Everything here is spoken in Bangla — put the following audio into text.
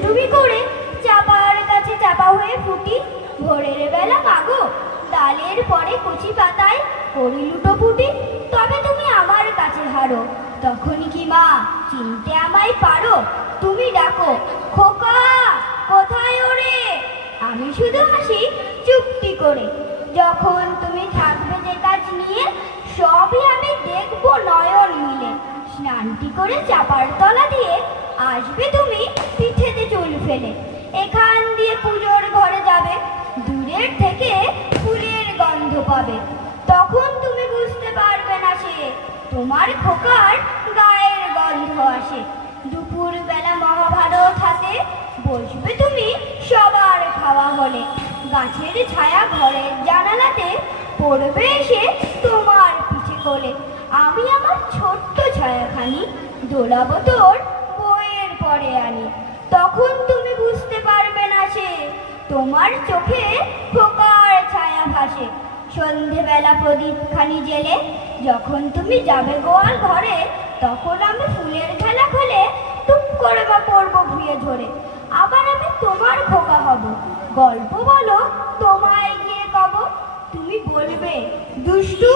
দুষ্টুমি করে চাপার কাছে চাপা হয়ে ফুটি ভোরের বেলা মাগো, ডালের পরে কচি পাতায় করি লুটো ফুটি তবে তুমি আমার কাছে হারো। তখনই কি মা, চিনতে আমায় পারো? তুমি ডাকো, খোকা, কোথায় ওরে? আমি শুধু হাসি চুক্তি করে। যখন তুমি থাকবে যে কাজ নিয়ে, সবই আমি দেখব নয়ন মিলে। স্নানটি করে চাপার তলা দিয়ে আসবে তুমি পিঠেতে পাবে তখন তুমি বুঝতে পারবে না সে। তোমার খোকার গায়ের গন্ধ আসে। দুপুর বেলা মহাভারত হাতে বসবে তুমি সবার খাওয়া হলে। গাছের ছায়া ঘরের জানালাতে পড়বে এসে তোমার পিছে কোলে। আমি আমার ছোট্ট ছায়াখানি দোলাবো তোর বইয়ের পরে আনি। তখন তুমি বুঝতে পারবে না সে, তোমার চোখে খোকার ছায়া ভাসে। সন্ধেবেলা প্রদীপখানি জেলে, যখন তুমি যাবে গোয়াল ঘরে, তখন আমি ফুলের খেলা খেলে টুপ করে বা পড়ব ঘুরে ঝরে। আবার আমি তোমার খোকা হব। গল্প বলো, তোমায় গিয়ে কব। তুমি বলবে, দুষ্টু